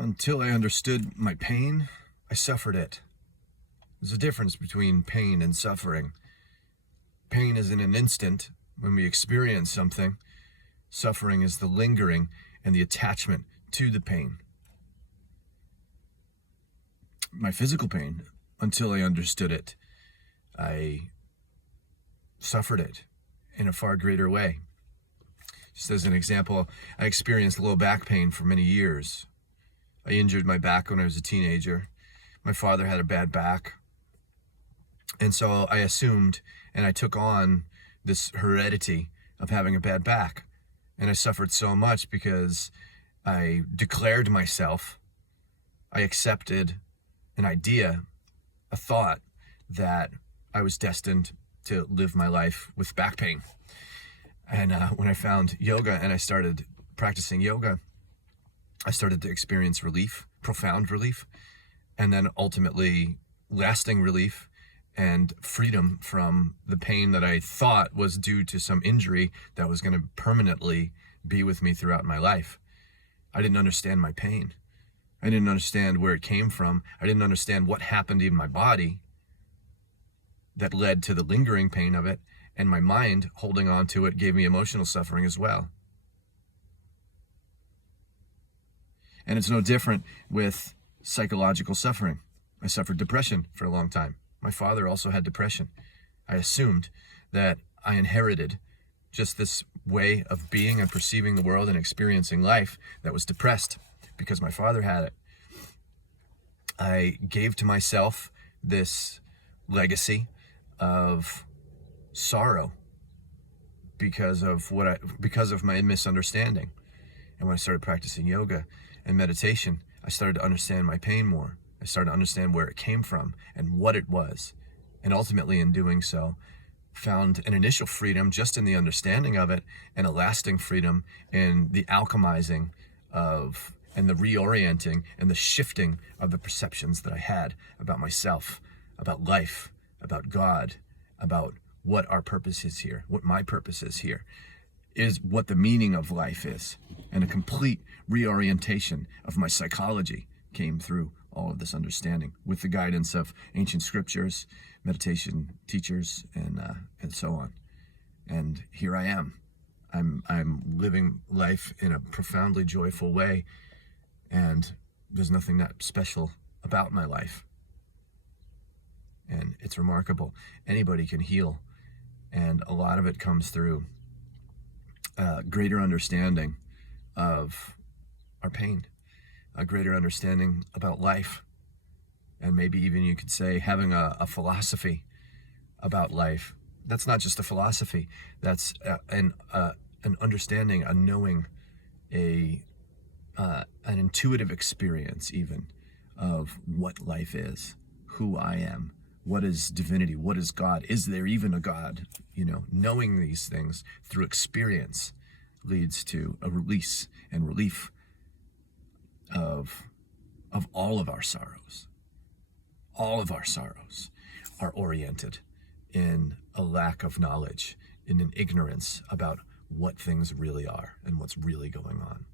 Until I understood my pain, I suffered it. There's a difference between pain and suffering. Pain is in an instant when we experience something. Suffering is the lingering and the attachment to the pain. My physical pain, until I understood it, I suffered it in a far greater way. Just as an example, I experienced low back pain for many years. I injured my back when I was a teenager. My father had a bad back. And so I assumed and I took on this heredity of having a bad back. And I suffered so much because I declared myself, I accepted an idea, a thought that I was destined to live my life with back pain. And when I found yoga and I started practicing yoga, I started to experience relief, profound relief, and then ultimately lasting relief and freedom from the pain that I thought was due to some injury that was going to permanently be with me throughout my life. I didn't understand my pain. I didn't understand where it came from. I didn't understand what happened in my body that led to the lingering pain of it, and my mind holding on to it gave me emotional suffering as well. And it's no different with psychological suffering. I suffered depression for a long time. My father also had depression. I assumed that I inherited just this way of being and perceiving the world and experiencing life that was depressed because my father had it. I gave to myself this legacy of sorrow because of my misunderstanding. And when I started practicing yoga and meditation, I started to understand my pain more. I started to understand where it came from and what it was. And ultimately, in doing so, found an initial freedom just in the understanding of it, and a lasting freedom in the alchemizing of and the reorienting and the shifting of the perceptions that I had about myself, about life, about God, about what our purpose is here, what my purpose is here, is what the meaning of life is. And a complete reorientation of my psychology came through all of this understanding with the guidance of ancient scriptures, meditation teachers, and so on. And here I am. I'm living life in a profoundly joyful way, and there's nothing that special about my life. And it's remarkable. Anybody can heal, and a lot of it comes through greater understanding of our pain, a greater understanding about life, and maybe even you could say having a philosophy about life. That's not just a philosophy. That's an understanding, a knowing, an intuitive experience even of what life is, who I am, what is divinity, what is God, is there even a God? Knowing these things through experience leads to a release and relief of all of our sorrows. All of our sorrows are oriented in a lack of knowledge, in an ignorance about what things really are and what's really going on.